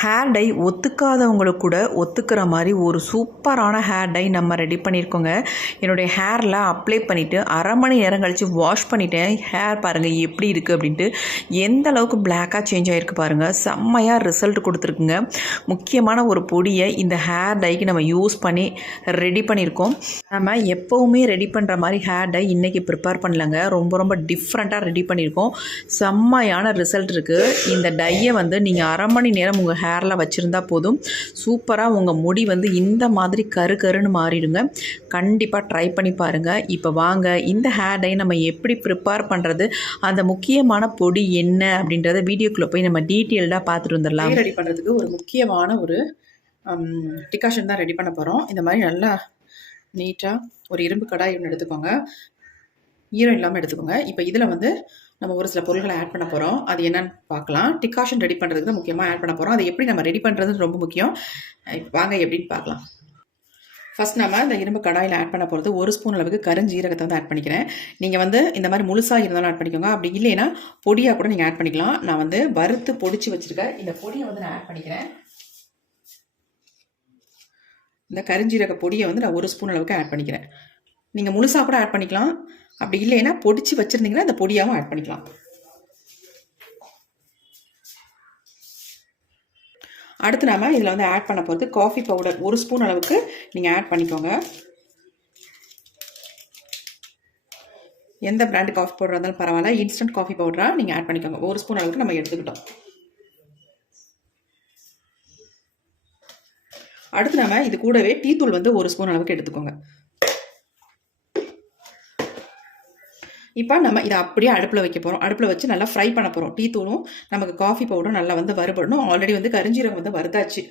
Hair dye ஒத்துக்காதவங்களுக்கு கூட ஒத்துக்கிற மாதிரி ஒரு சூப்பரான ஹேர் டை நம்ம ரெடி பண்ணியிருக்கோங்க. என்னுடைய ஹேரில் அப்ளை பண்ணிவிட்டு அரை மணி நேரம் கழித்து வாஷ் பண்ணிவிட்டேன். ஹேர் பாருங்கள் எப்படி இருக்குது அப்படின்ட்டு, எந்த அளவுக்கு பிளாக்காக சேஞ்ச் ஆகிருக்கு பாருங்கள். செம்மையாக ரிசல்ட் கொடுத்துருக்குங்க. முக்கியமான ஒரு பொடியை இந்த ஹேர் டைக்கு நம்ம யூஸ் பண்ணி ரெடி பண்ணியிருக்கோம். நம்ம எப்போவுமே ரெடி பண்ணுற மாதிரி ஹேர் டை இன்றைக்கி ப்ரிப்பேர் பண்ணலங்க. ரொம்ப டிஃப்ரெண்ட்டாக ரெடி பண்ணியிருக்கோம். செம்மையான ரிசல்ட் இருக்குது. இந்த டையை நீங்கள் அரை மணி நேரம் உங்கள் ஹேரில் வச்சுருந்தா போதும், சூப்பராக உங்கள் முடி இந்த மாதிரி கருன்னு மாறிடுங்க. கண்டிப்பாக ட்ரை பண்ணி பாருங்கள். இப்போ வாங்க இந்த ஹேர் டை நம்ம எப்படி ப்ரிப்பேர் பண்ணுறது, அந்த முக்கியமான பொடி என்ன அப்படின்றத வீடியோக்குள்ளே போய் நம்ம டீட்டெயில்டாக பார்த்துட்டு வந்துடலாம். ரெடி பண்ணுறதுக்கு ஒரு முக்கியமான ஒரு டிகாஷன் தான் ரெடி பண்ண போகிறோம். இந்த மாதிரி நல்லா நீட்டாக ஒரு இரும்பு கடாய் ஒன்று எடுத்துக்கோங்க, ஈரம் இல்லாமல் எடுத்துக்கோங்க. இப்போ இதில் நம்ம ஒரு சில பொருட்களை ஆட் பண்ண போகிறோம். அது என்னன்னு பார்க்கலாம். டிகாஷன் ரெடி பண்ணுறதுக்கு தான் முக்கியமாக ஆட் பண்ண போகிறோம். அதை எப்படி நம்ம ரெடி பண்ணுறது ரொம்ப முக்கியம். வாங்க எப்படின்னு பார்க்கலாம். ஃபஸ்ட் நம்ம இந்த இரும்பு கடாயில் ஆட் பண்ண போகிறது 1 ஸ்பூன் அளவுக்கு கருஞ்சீரகத்தை ஆட் பண்ணிக்கிறேன். நீங்கள் இந்த மாதிரி முழுசாக இருந்தாலும் ஆட் பண்ணிக்கோங்க. அப்படி இல்லைன்னா பொடியாக கூட நீங்கள் ஆட் பண்ணிக்கலாம். நான் வறுத்து பொடிச்சு வச்சுருக்கேன். இந்த பொடியை நான் ஆட் பண்ணிக்கிறேன். இந்த கருஞ்சீரக பொடியை நான் 1 ஸ்பூன் அளவுக்கு ஆட் பண்ணிக்கிறேன். நீங்கள் முழுசாக கூட ஆட் பண்ணிக்கலாம். அப்படி இல்லைன்னா பொடிச்சு வச்சுருந்தீங்கன்னா இந்த பொடியாகவும் ஆட் பண்ணிக்கலாம். அடுத்து நாம இதில் ஆட் பண்ண போகிறது காஃபி பவுடர் 1 ஸ்பூன் அளவுக்கு நீங்கள் ஆட் பண்ணிக்கோங்க. எந்த பிராண்டு காஃபி பவுடர் இருந்தாலும் பரவாயில்ல, இன்ஸ்டன்ட் காஃபி பவுடராக நீங்கள் ஆட் பண்ணிக்கோங்க. 1 ஸ்பூன் அளவுக்கு நம்ம எடுத்துக்கிட்டோம். அடுத்து நம்ம இது கூடவே டீ தூள் 1 ஸ்பூன் அளவுக்கு எடுத்துக்கோங்க. இப்போ நம்ம இதை அப்படியே அடுப்பில் வைக்க போகிறோம். அடுப்பில் வச்சு நல்லா ஃப்ரை பண்ண போகிறோம். டீ தூளும் நமக்கு காஃபி பவுடரும் நல்லா வறுபடணும். ஆல்ரெடி கருஞ்சீரகம் வறுத்தாச்சு.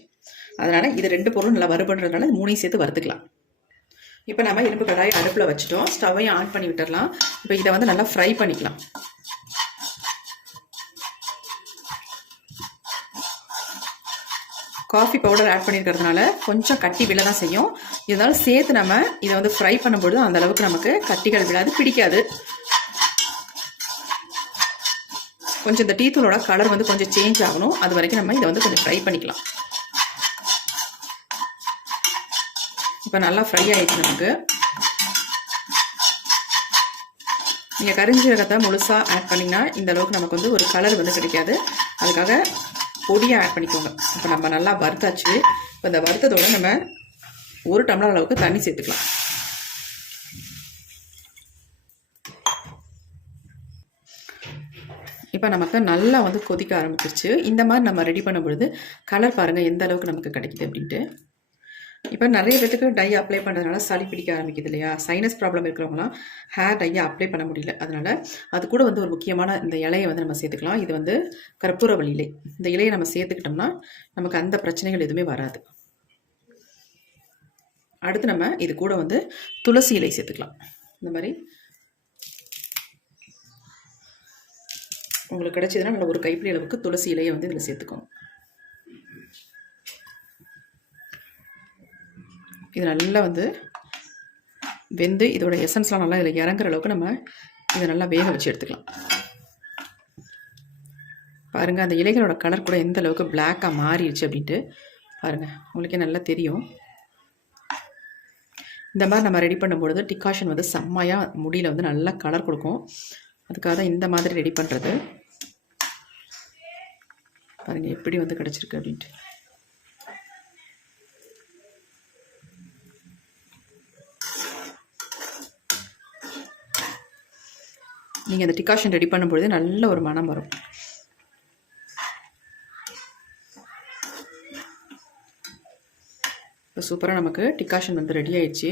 அதனால் இது 2 பொருளும் நல்லா வறுபடுறதுனால 3ஐயும் சேர்த்து வறுத்துக்கலாம். இப்போ நம்ம இரும்பு கடாயை அடுப்பில் வச்சுட்டோம். ஸ்டவ்வையும் ஆன் பண்ணி விட்டுடலாம். இப்போ இதை நல்லா ஃப்ரை பண்ணிக்கலாம். காஃபி பவுடர் ஆட் பண்ணியிருக்கிறதுனால கொஞ்சம் கட்டி விழ தான் செய்யும். இருந்தாலும் சேர்த்து நம்ம இதை ஃப்ரை பண்ணும்பொழுது அந்த அளவுக்கு நமக்கு கட்டிகள் விழாது, பிடிக்காது. கொஞ்சம் இந்த டீ தூளோட கலர் கொஞ்சம் சேஞ்ச் ஆகணும். அது வரைக்கும் நம்ம இதை கொஞ்சம் ஃப்ரை பண்ணிக்கலாம். இப்போ நல்லா ஃப்ரை ஆகிடுச்சு நமக்கு. நீங்கள் கருஞ்சீரகத்தை முழுசாக ஆட் பண்ணிங்கன்னா இந்த அளவுக்கு நமக்கு ஒரு கலர் கிடைக்காது. அதுக்காக பொடியாக ஆட் பண்ணிக்கோங்க. இப்போ நம்ம நல்லா வறுத்தாச்சு. இப்போ இந்த வறுத்ததோடு நம்ம 1 டம்ளர் அளவுக்கு தண்ணி சேர்த்துக்கலாம். இப்போ நமக்கு நல்லா கொதிக்க ஆரம்பிச்சிருச்சு. இந்த மாதிரி நம்ம ரெடி பண்ணும் பொழுது கலர் பாருங்கள் எந்த அளவுக்கு நமக்கு கிடைக்குது அப்படின்ட்டு. இப்போ நிறைய பேருக்கு டை அப்ளை பண்ணுறதுனால சளி பிடிக்க ஆரம்பிக்குது இல்லையா? சைனஸ் ப்ராப்ளம் இருக்கிறவங்களாம் ஹேர் டையை அப்ளை பண்ண முடியல. அதனால் அது கூட ஒரு முக்கியமான இந்த இலையை நம்ம சேர்த்துக்கலாம். இது கற்பூரவள்ளி இலை. இந்த இலையை நம்ம சேர்த்துக்கிட்டோம்னா நமக்கு அந்த பிரச்சனைகள் எதுவுமே வராது. அடுத்து நம்ம இது கூட துளசி இலை சேர்த்துக்கலாம். இந்த மாதிரி உங்களுக்கு கிடைச்சதுன்னா நல்ல ஒரு கைப்பிடி அளவுக்கு துளசி இலையை இதில் சேர்த்துக்கோங்க. இது நல்லா வெந்து இதோட எசன்ஸ்லாம் நல்லா இதில் இறங்குற அளவுக்கு நம்ம இதை நல்லா வேக வச்சு எடுத்துக்கலாம். பாருங்கள் அந்த இலைகளோட கலர் கூட எந்த அளவுக்கு பிளாக்காக மாறிடுச்சு அப்படின்ட்டு பாருங்கள், உங்களுக்கே நல்லா தெரியும். இந்த மாதிரி நம்ம ரெடி பண்ணும்பொழுது டிகாஷன் செம்மையாக முடியில் நல்லா கலர் கொடுக்கும். அதுக்காக தான் இந்த மாதிரி ரெடி பண்ணுறது. பாருங்கள் எப்படி கிடச்சிருக்கு அப்படின்ட்டு. நீங்கள் அந்த டிகாஷன் ரெடி பண்ணும்பொழுது நல்ல ஒரு மனம் வரும். இப்போ சூப்பராக நமக்கு டிகாஷன் ரெடி ஆயிடுச்சு.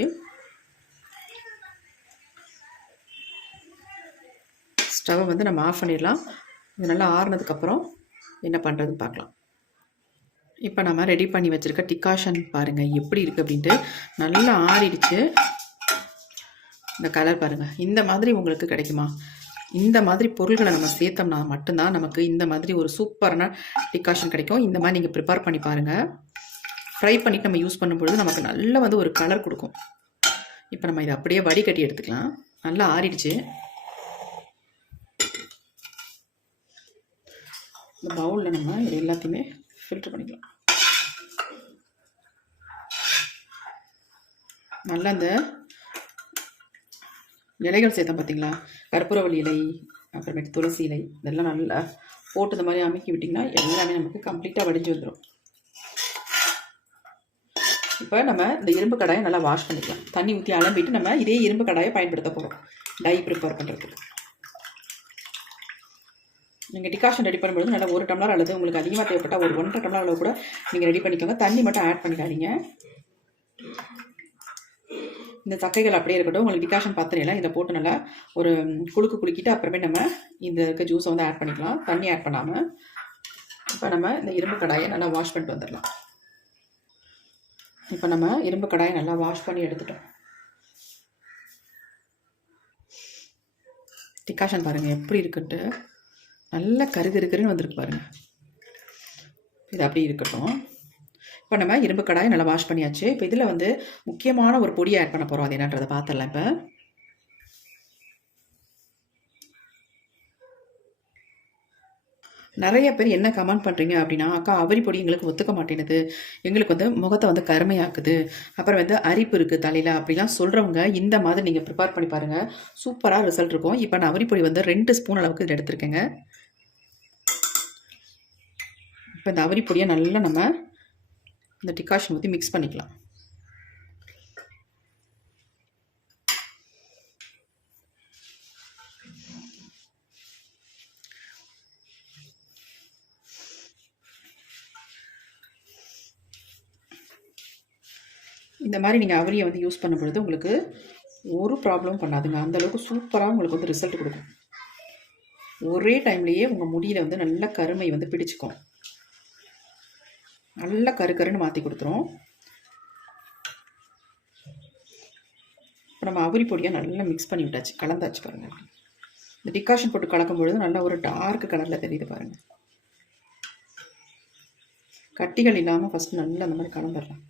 ஸ்டவ்வை நம்ம ஆஃப் பண்ணிடலாம். இது நல்லா ஆறுனதுக்கப்புறம் என்ன பண்ணுறதுன்னு பார்க்கலாம். இப்போ நம்ம ரெடி பண்ணி வச்சுருக்க டிகாஷன் பாருங்கள் எப்படி இருக்குது அப்படின்ட்டு. நல்லா ஆறிடுச்சு. இந்த கலர் பாருங்கள். இந்த மாதிரி உங்களுக்கு கிடைக்குமா? இந்த மாதிரி பொருள்களை நம்ம சேர்த்தோம்னா மட்டும்தான் நமக்கு இந்த மாதிரி ஒரு சூப்பரான டிகாஷன் கிடைக்கும். இந்த மாதிரி நீங்கள் ப்ரிப்பேர் பண்ணி பாருங்கள். ஃப்ரை பண்ணிவிட்டு நம்ம யூஸ் பண்ணும்பொழுது நமக்கு நல்ல ஒரு கலர் கொடுக்கும். இப்போ நம்ம இதை அப்படியே வடிகட்டி எடுத்துக்கலாம். நல்லா ஆறிடுச்சு. இந்த பவுலில் நம்ம இது எல்லாத்தையுமே ஃபில்டர் பண்ணிக்கலாம். நல்லா அந்த இலைகள் சேர்த்தோம் பார்த்தீங்களா, கற்பூரவள்ளி இலை, அப்புறமேட்டு துளசி இலை, இதெல்லாம் நல்லா போட்டு இந்த மாதிரி அமுக்கி விட்டிங்கன்னா எல்லாமே நமக்கு கம்ப்ளீட்டாக வடிஞ்சு வந்துடும். இப்போ நம்ம இந்த இரும்பு கடாயை நல்லா வாஷ் பண்ணிக்கலாம். தண்ணி ஊற்றி அலம்பிட்டு நம்ம இதே இரும்பு கடாயை பயன்படுத்த போகிறோம் டை ப்ரிப்பேர் பண்ணுறதுக்கு. நீங்கள் டிகாஷன் ரெடி பண்ணும்போது நல்லா 1 டம்ளர் அல்லது உங்களுக்கு அதிகமாக தேவைப்பட்டால் ஒரு 1.5 டம்ளர் அளவு கூட நீங்கள் ரெடி பண்ணிக்கோங்க. தண்ணி மட்டும் ஆட் பண்ணிக்காதீங்க. இந்த சக்கைகள் அப்படியே இருக்கட்டும். உங்களுக்கு டிகாஷன் பாத்திரையெல்லாம் இதில் போட்டு நல்லா ஒரு குலுக்கிட்டு அப்புறமே நம்ம இந்த இருக்க ஜூஸை வந்து ஆட் பண்ணிக்கலாம், தண்ணி ஆட் பண்ணாமல். இப்போ நம்ம இந்த இரும்பு கடாயை நல்லா வாஷ் பண்ணிட்டு வந்துடலாம். இப்போ நம்ம இரும்பு கடாயை நல்லா வாஷ் பண்ணி எடுத்துட்டோம். டிகாஷன் பாருங்கள் எப்படி இருக்குன்ட்டு, நல்லா கருன்னு வந்திருக்கு பாருங்கள். இது அப்படியே இருக்கட்டும். இப்போ நம்ம இரும்பு கடாயை நல்லா வாஷ் பண்ணியாச்சு. இப்போ இதில் வந்து முக்கியமான ஒரு பொடியை ஆட் பண்ண போகிறோம். அது என்னன்றதை பார்த்துடலாம். இப்போ நிறைய பேர் என்ன கமெண்ட் பண்ணுறீங்க அப்படின்னா, அக்கா அவரி பொடி எங்களுக்கு ஒத்துக்க மாட்டேங்குது, எங்களுக்கு வந்து முகத்தை வந்து கருமையாக்குது, அப்புறம் வந்து அரிப்பு இருக்குது தலையில் அப்படிலாம் சொல்கிறவங்க இந்த மாதிரி நீங்கள் ப்ரிப்பேர் பண்ணி பாருங்கள், சூப்பராக ரிசல்ட் இருக்கும். இப்போ நான் அவரி பொடி வந்து 2 ஸ்பூன் அளவுக்கு இதில் எடுத்துருக்கேங்க. இப்போ இந்த அவரி பொடியை நல்லா நம்ம இந்த டிகாஷன் ஊற்றி மிக்ஸ் பண்ணிக்கலாம். இந்த மாதிரி நீங்கள் அவரியை வந்து யூஸ் பண்ணும் பொழுது உங்களுக்கு ஒரு ப்ராப்ளம் பண்ணாதுங்க. அந்தளவுக்கு சூப்பராக உங்களுக்கு வந்து ரிசல்ட் கொடுக்கும். ஒரே டைம்லேயே உங்கள் முடியில் வந்து நல்ல கருமை வந்து பிடிச்சிக்கும், நல்லா கருன்னு மாற்றி கொடுத்துரும். இப்போ நம்ம அவரி பொடியை நல்லா மிக்ஸ் பண்ணி விட்டாச்சு, கலந்தாச்சு பாருங்கள். இந்த டிகாஷன் போட்டு கலக்கும் பொழுது நல்லா ஒரு டார்க் கலரில் தெரியுது பாருங்கள். கட்டிகள் இல்லாமல் ஃபஸ்ட்டு நல்லா அந்த மாதிரி கலந்துடலாம்.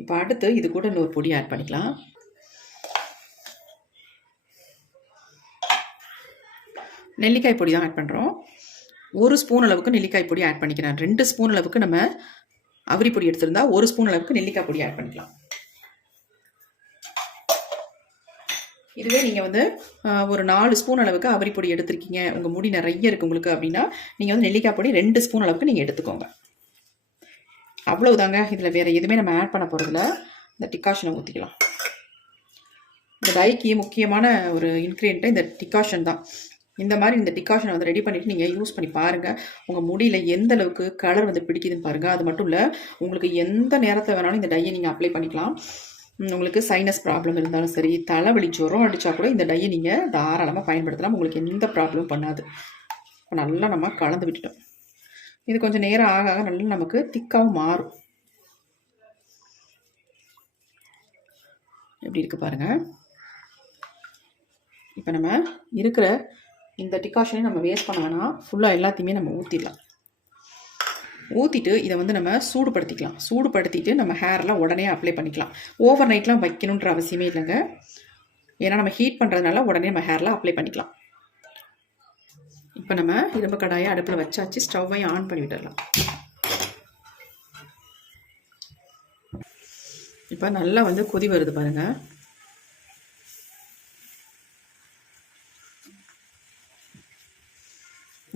இப்போ அடுத்து இது கூட இன்னொரு பொடி ஆட் பண்ணிக்கலாம். நெல்லிக்காய் பொடி தான் ஆட் பண்ணுறோம். 1 ஸ்பூன் அளவுக்கு நெல்லிக்காய் பொடி ஆட் பண்ணிக்கிறேன். 2 ஸ்பூன் அளவுக்கு நம்ம அவரி பொடி எடுத்திருந்தா 1 ஸ்பூன் அளவுக்கு நெல்லிக்காய் பொடி ஆட் பண்ணிக்கலாம். இதுவே நீங்கள் வந்து ஒரு 4 ஸ்பூன் அளவுக்கு அவரி பொடி எடுத்திருக்கீங்க, உங்கள் முடி நிறைய இருக்குது உங்களுக்கு அப்படின்னா, நீங்கள் வந்து நெல்லிக்காய் பொடி 2 ஸ்பூன் அளவுக்கு நீங்கள் எடுத்துக்கோங்க. அவ்வளவுதாங்க. இதில் வேறு எதுவுமே நம்ம ஆட் பண்ண போகிறதில்ல. இந்த டிகாஷனை ஊற்றிக்கலாம். இந்த டைக்கு முக்கியமான ஒரு இன்க்ரீடியண்ட்டு இந்த டிகாஷன் தான். இந்த மாதிரி இந்த டிகாஷனை வந்து ரெடி பண்ணிவிட்டு நீங்கள் யூஸ் பண்ணி பாருங்கள். உங்கள் முடியில் எந்த அளவுக்கு கலர் வந்து பிடிக்குதுன்னு பாருங்கள். அது மட்டும் இல்லை, உங்களுக்கு எந்த நேரத்தில் வேணாலும் இந்த டையை நீங்கள் அப்ளை பண்ணிக்கலாம். உங்களுக்கு சைனஸ் ப்ராப்ளம் இருந்தாலும் சரி, தலைவலி ஜுரம் அடித்தா கூட இந்த டையை நீங்கள் தாராளமாக பயன்படுத்தலாம். உங்களுக்கு எந்த ப்ராப்ளமும் பண்ணாது. இப்போ நல்லா நம்ம கலந்து விட்டுட்டோம். இது கொஞ்சம் நேரம் ஆக ஆக நல்லா நமக்கு திக்காகவும் மாறும். எப்படி இருக்குது பாருங்கள். இப்போ நம்ம இருக்கிற இந்த டிகாஷனையும் நம்ம வேஸ்ட் பண்ண வேணாம், ஃபுல்லாக எல்லாத்தையுமே நம்ம ஊற்றிடலாம். ஊற்றிட்டு இதை வந்து நம்ம சூடுபடுத்திக்கலாம். சூடுபடுத்திட்டு நம்ம ஹேர்லாம் உடனே அப்ளை பண்ணிக்கலாம். ஓவர் நைட்லாம் வைக்கணுன்ற அவசியமே இல்லைங்க. ஏன்னா நம்ம ஹீட் பண்ணுறதுனால உடனே நம்ம ஹேர்லாம் அப்ளை பண்ணிக்கலாம். இப்போ நம்ம இரும்பு கடாயை அடுப்பில் வச்சாச்சு, ஸ்டவ்வையும் ஆன் பண்ணி விட்டுடலாம். இப்போ நல்லா வந்து கொதி வருது பாருங்கள்.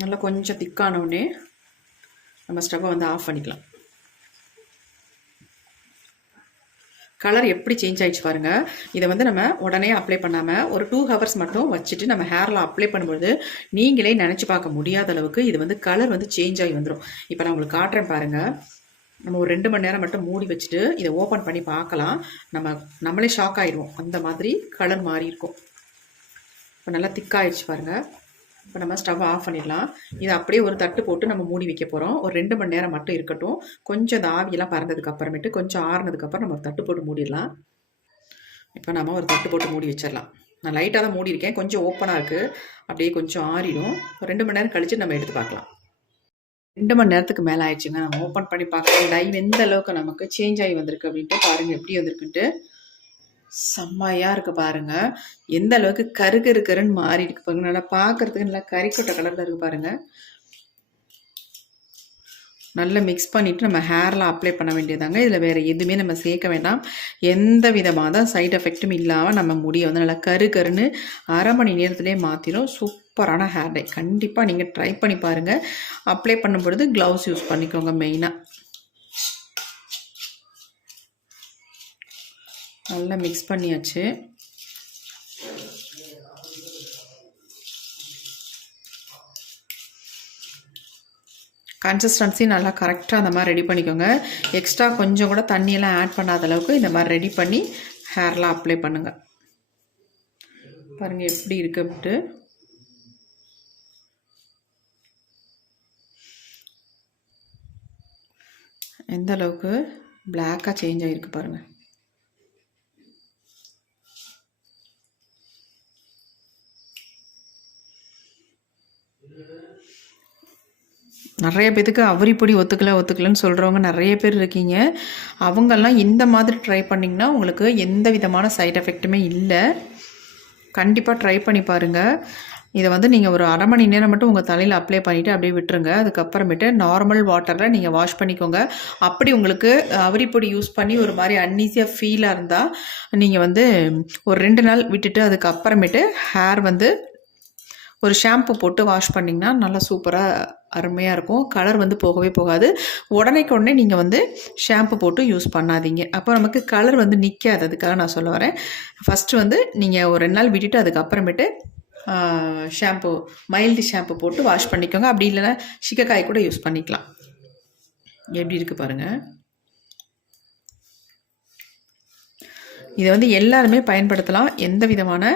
நல்லா கொஞ்சம் திக்கான உடனே நம்ம ஸ்டவ்வை வந்து ஆஃப் பண்ணிக்கலாம். கலர் எப்படி சேஞ்ச் ஆகிடுச்சு பாருங்கள். இதை வந்து நம்ம உடனே அப்ளை பண்ணாமல் ஒரு 2 ஹவர்ஸ் மட்டும் வச்சுட்டு நம்ம ஹேரில் அப்ளை பண்ணும்போது நீங்களே நினச்சி பார்க்க முடியாத அளவுக்கு இது வந்து கலர் வந்து சேஞ்ச் ஆகி வந்துடும். இப்போ நான் உங்களுக்கு காட்டுறேன் பாருங்கள். நம்ம ஒரு 2 மணி நேரம் மட்டும் மூடி வச்சுட்டு இதை ஓப்பன் பண்ணி பார்க்கலாம். நம்மளே ஷாக் ஆகிடுவோம், அந்த மாதிரி கலர் மாறி இருக்கும். இப்போ நல்லா திக்காகிடுச்சு பாருங்கள். இப்போ நம்ம ஸ்டவ் ஆஃப் பண்ணிடலாம். இதை அப்படியே ஒரு தட்டு போட்டு நம்ம மூடி வைக்க போகிறோம். ஒரு 2 மணி நேரம் மட்டும் இருக்கட்டும். கொஞ்சம் இந்த ஆவியெல்லாம் பறந்ததுக்கு அப்புறமேட்டு கொஞ்சம் ஆறுனதுக்கப்புறம் நம்ம தட்டு போட்டு மூடிடலாம். இப்போ நம்ம ஒரு தட்டு போட்டு மூடி வச்சிடலாம். நான் லைட்டாக தான் மூடி இருக்கேன், கொஞ்சம் ஓப்பனாக இருக்குது, அப்படியே கொஞ்சம் ஆறிடும். ஒரு 2 மணி நேரம் கழித்து நம்ம எடுத்து பார்க்கலாம். 2 மணி நேரத்துக்கு மேலே ஆயிடுச்சுங்க. நம்ம ஓப்பன் பண்ணி பார்க்கலாம். டைவ் எந்த அளவுக்கு நமக்கு சேஞ்ச் ஆகி வந்திருக்கு அப்படின்ட்டு பாருங்கள் எப்படி வந்திருக்குன்ட்டு. செம்மையாக இருக்குது பாருங்கள். எந்த அளவுக்கு கருன்னு மாறி இருக்கு பாருங்க. நல்லா பார்க்குறதுக்கு நல்லா கறிக்கொட்டை கலரில் இருக்குது பாருங்கள். நல்லா மிக்ஸ் பண்ணிவிட்டு நம்ம ஹேரில் அப்ளை பண்ண வேண்டியதாங்க. இதில் வேறு எதுவுமே நம்ம சேர்க்க வேண்டாம். எந்த விதமாக தான் சைட் எஃபெக்ட்டும் இல்லாமல் நம்ம முடியை வந்து நல்லா கருன்னு அரை மணி நேரத்துலேயே மாற்றிடும். சூப்பரான ஹேர் டை. கண்டிப்பாக நீங்கள் ட்ரை பண்ணி பாருங்கள். அப்ளை பண்ணும் பொழுது க்ளவுஸ் யூஸ் பண்ணிக்கோங்க மெயினாக. நல்லா மிக்ஸ் பண்ணியாச்சு. கன்சிஸ்டன்சி நல்லா கரெக்டாக அந்த மாதிரி ரெடி பண்ணிக்கோங்க. எக்ஸ்ட்ரா கொஞ்சம் கூட தண்ணியெல்லாம் ஆட் பண்ணாத அளவுக்கு இந்த மாதிரி ரெடி பண்ணி ஹேர்லாம் அப்ளை பண்ணுங்கள். பாருங்கள் எப்படி இருக்கு அப்படின்ட்டு. எந்த அளவுக்கு பிளாக்காக சேஞ்ச் ஆகிருக்கு பாருங்கள். நிறைய பேத்துக்கு அவரிப்பொடி ஒத்துக்கலன்னு சொல்கிறவங்க நிறைய பேர் இருக்கீங்க. அவங்கெல்லாம் இந்த மாதிரி ட்ரை பண்ணிங்கன்னா உங்களுக்கு எந்த விதமான சைட் எஃபெக்ட்டுமே இல்லை. கண்டிப்பாக ட்ரை பண்ணி பாருங்கள். இதை வந்து நீங்கள் ஒரு அரை மணி நேரம் மட்டும் உங்கள் தலையில் அப்ளை பண்ணிவிட்டு அப்படியே விட்டுருங்க. அதுக்கப்புறமேட்டு நார்மல் வாட்டரில் நீங்கள் வாஷ் பண்ணிக்கோங்க. அப்படி உங்களுக்கு அவரிப்பொடி யூஸ் பண்ணி ஒரு மாதிரி அன்ஈஸியாக ஃபீலாக இருந்தால் நீங்கள் வந்து ஒரு 2 நாள் விட்டுட்டு அதுக்கப்புறமேட்டு ஹேர் வந்து ஒரு ஷாம்பு போட்டு வாஷ் பண்ணிங்கன்னா நல்லா சூப்பராக அருமையாக இருக்கும். கலர் வந்து போகவே போகாது. உடனே நீங்கள் வந்து ஷாம்பு போட்டு யூஸ் பண்ணாதீங்க. அப்போ நமக்கு கலர் வந்து நிற்காது. அதுக்காக நான் சொல்ல வரேன். ஃபஸ்ட்டு வந்து நீங்கள் ஒரு 2 நாள் விட்டுட்டு அதுக்கப்புறமேட்டு ஷாம்பு மைல்டு ஷாம்பு போட்டு வாஷ் பண்ணிக்கோங்க. அப்படி இல்லைன்னா சிக்கக்காய் கூட யூஸ் பண்ணிக்கலாம். எப்படி இருக்குது பாருங்கள். இதை வந்து எல்லாருமே பயன்படுத்தலாம். எந்த விதமான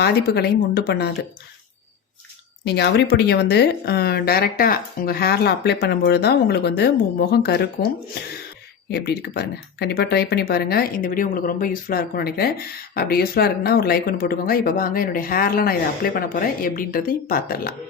பாதிப்புகளையும் உண்டு பண்ணாது. நீங்கள் அவரிப்பொடியை வந்து டைரெக்டாக உங்கள் ஹேரில் அப்ளை பண்ணும்பொழுது தான் உங்களுக்கு வந்து முகம் கருக்கும். எப்படி இருக்குது பாருங்கள். கண்டிப்பாக ட்ரை பண்ணி பாருங்கள். இந்த வீடியோ உங்களுக்கு ரொம்ப யூஸ்ஃபுல்லாக இருக்கும்னு நினைக்கிறேன். அப்படி யூஸ்ஃபுல்லாக இருக்குன்னா ஒரு லைக் ஒன்று போட்டுக்கோங்க. இப்போ வாங்க என்னுடைய ஹேரில் நான் இதை அப்ளை பண்ண போகிறேன். எப்படின்றதை பார்த்துடலாம்.